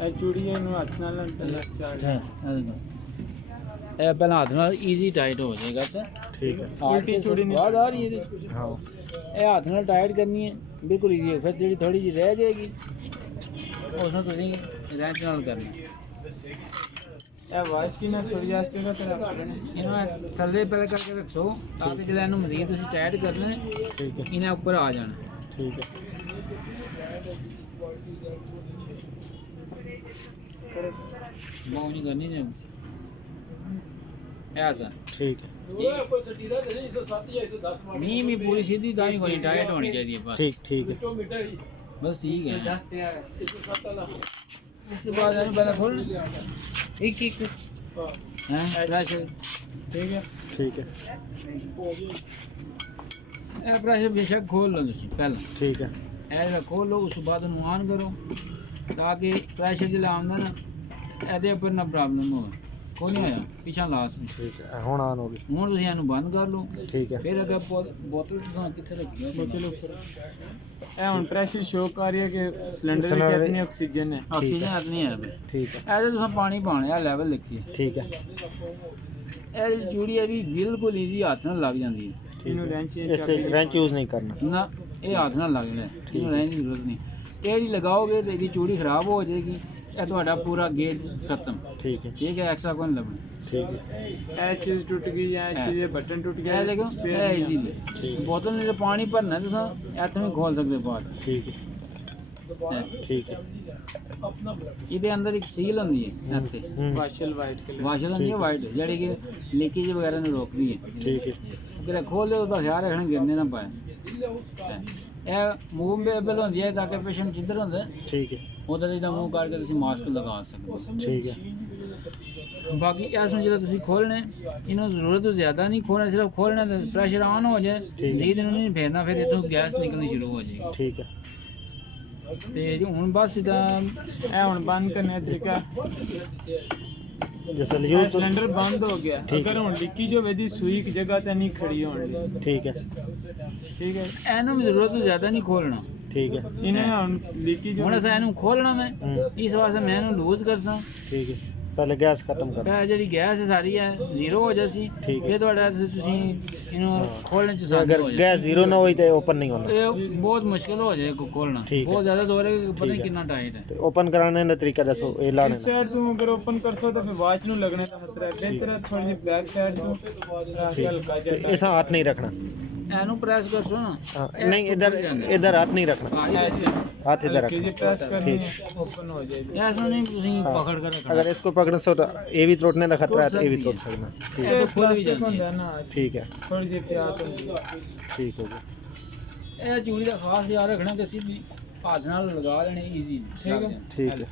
ਇਹ ਚੂੜੀ ਇਹਨੂੰ ਹੱਥ ਨਾਲ ਚਾੜ ਇਹ ਪਹਿਲਾਂ ਹੱਥ ਨਾਲ ਈਜ਼ੀ ਟਾਈਟ ਹੋ ਜਾਏਗਾ। ਅੱਛਾ ਠੀਕ ਹੈ। ਉਲਟੀ ਚੂੜੀ ਨਹੀਂ ਬਾਹਰ ਆ ਰਹੀ ਇਹਦੇ ਚ। ਹਾਂ ਇਹ ਹੱਥ ਨਾਲ ਟਾਈਟ ਕਰਨੀ ਹੈ ਬਿਲਕੁਲ ਈਜ਼ੀ ਹੈ। ਫਿਰ ਜਿਹੜੀ ਥੋੜੀ ਜਿਹੀ ਰਹਿ ਜਾਏਗੀ ਉਸ ਨੂੰ ਤੁਸੀਂ ਰੈਂਚ ਨਾਲ ਕਰਨਾ। ਇਹ ਵਾਚ ਕੀ ਨਾ ਥੋੜੀ ਵਾਸਤੇ ਦਾ ਤੇਰਾ ਇਹਨੂੰ ਥੱਲੇ ਪਹਿਲੇ ਕਰਕੇ ਰੱਖੋ ਤਾਂ ਕਿ ਜਦੋਂ ਇਹਨੂੰ ਮਜ਼ੀਦ ਤੁਸੀਂ ਟਾਈਟ ਕਰਨਾ ਠੀਕ ਹੈ। ਇਹਨਾਂ ਉੱਪਰ ਆ ਜਾਣਾ। ਠੀਕ ਹੈ। ਬਾਉ ਨਹੀਂ ਕਰਨੀ ਨੇ ऐसा ठीक नहीं भी पूरी सीधी दाई कोई टाइट होनी चाहिए बस। ठीक ठीक है। बस ठीक है। उसके बाद पहले खोल एक एक प्रेशर ठीक है। ठीक है। प्रेशर बेशक खोल लो तुम पहले। ठीक है। ऐसा खोल लो उसके बाद ऑन करो ताकि प्रेशर जो आंदा ना ਇਹਦੇ ਉੱਪਰ ਨਾ ਪ੍ਰੋਬਲਮ ਹੋਵੇ। ਕੋਈ ਨਹੀਂ ਆਇਆ ਪਿਛਾ ਲਾਸ ਵਿੱਚ। ਠੀਕ ਹੈ। ਹੁਣ ਆਨ ਹੋ ਗਈ। ਹੁਣ ਤੁਸੀਂ ਇਹਨੂੰ ਬੰਦ ਕਰ ਲਓ। ਠੀਕ ਹੈ। ਫਿਰ ਅਗਰ ਬੋਤਲ ਤੁਸੀਂ ਕਿੱਥੇ ਰੱਖੀ ਹੈ? ਬੋਤਲ ਉੱਪਰ। ਇਹ ਹੁਣ ਪ੍ਰੈਸ਼ਰ ਸ਼ੋ ਕਰ ਰਹੀ ਹੈ ਕਿ ਸਿਲੰਡਰ ਵਿੱਚ ਕਿੰਨੀ ਆਕਸੀਜਨ ਹੈ। ਆਕਸੀਜਨ ਇਤਨੀ ਹੈ। ਠੀਕ ਹੈ। ਇਹਦੇ ਤੁਸੀਂ ਪਾਣੀ ਪਾਣਾ ਹੈ ਲੈਵਲ ਲਿਖੀਏ। ਠੀਕ ਹੈ। ਇਹ ਜਿਹੜੀ ਚੂੜੀ ਹੈ ਵੀ ਬਿਲਕੁਲ ਈਜ਼ੀ ਹੱਥ ਨਾਲ ਲੱਗ ਜਾਂਦੀ ਹੈ। ਇਹਨੂੰ ਰੈਂਚ ਯੂਜ਼ ਨਹੀਂ ਕਰਨਾ ਨਾ ਇਹ ਹੱਥ ਨਾਲ ਲੱਗ ਜਾਂਦਾ। ਇਹਨੂੰ ਰੈਂਚ ਦੀ ਜ਼ਰੂਰਤ ਨਹੀਂ। ਇਹ ਜਿਹੜੀ ਲਗਾਓਗੇ ਤੇ ਇਹਦੀ ਚੂੜੀ ਖਰਾਬ ਹੋ ਜਾਏਗੀ। ਇਹ ਤੁਹਾਡਾ ਪੂਰਾ ਗੇਜ ਖਤਮ। ਠੀਕ ਹੈ। ਠੀਕ ਹੈ। ਐਕਸਟਰਾ ਕੋਈ ਨਹੀਂ ਲੱਭਣਾ। ठीक है। चीज़ टूट गई या चीज़ बटन टूट गया देखो इजीली बोतल नहीं तो पानी भरना तो इतने में खोल सकते बाहर। ठीक है। ठीक है। ये अंदर एक सील होती है इतने वाशल वाइट कलर वाशल होती है वाइट जी कि लीकेज वगैरह ने रोकती है। ठीक है। अगर खोल दे उसका ख्याल रखना गिरने ना पाए। यह मूवेबल होती है ताकि पेशेंट जिधर होंगे ठीक है उधर इधर मूव करके तुम मास्क लगा सकते। ठीक है। बाकी इसमें जो तुम खोलने इन्होंने जरूरत तो ज़्यादा नहीं खोलना सिर्फ खोलना तो प्रेशर ऑन हो जाए नींद इन्होंने नहीं फेरना फिर इतों गैस निकलनी शुरू हो जाएगी। ठीक है। तो हूँ बस इदा हूँ बंद करने तरीका सिलेंडर बंद हो गया। अगर हूँ लीकेज हो वेदी सुई की जगह ते नहीं खड़ी होनी। ठीक है। ठीक है। इन्हों जरूरत तो ज़्यादा नहीं खोलना। ठीक है। इन्हें लीकेज हूँ ऐसा इन्हों खोलना मैं इस वास्ते मैं इन्हों लूज कर सा। ठीक है। पहले गैस खत्म कर जी गैस सारी है जीरो हो जासी फिर खोलने अगर गैस जीरो ना हो तो ओपन नहीं होना। बहुत मुश्किल हो जाए खोलना बहुत ज़्यादा जोर है पता नहीं कितना टाइट है। तो ओपन कराने का तरीका दसो ये लाने इस साइड तुम अगर ओपन कर सो तो फिर वॉच नु लगने का खतरा है। बेहतर है थोड़ी बैक साइड तो ऐसा हाथ नहीं रखना। एनु प्रेस कर सो ना नहीं इधर इधर हाथ नहीं रखना। हाथ इधर रखना। प्रेस करनी ओपन हो जाएगी। ऐसा नहीं तुम पकड़ कर रखना। अगर इसको पकड़ सो तो ये भी टूटने का खतरा है तो ये भी टूट सकना। ठीक है। थोड़ी सी एहतियात ठीक हो गया। ये चूड़ी का खास याद रखना कि सीधी हाथ नाल लगा लेने इजी। ठीक है।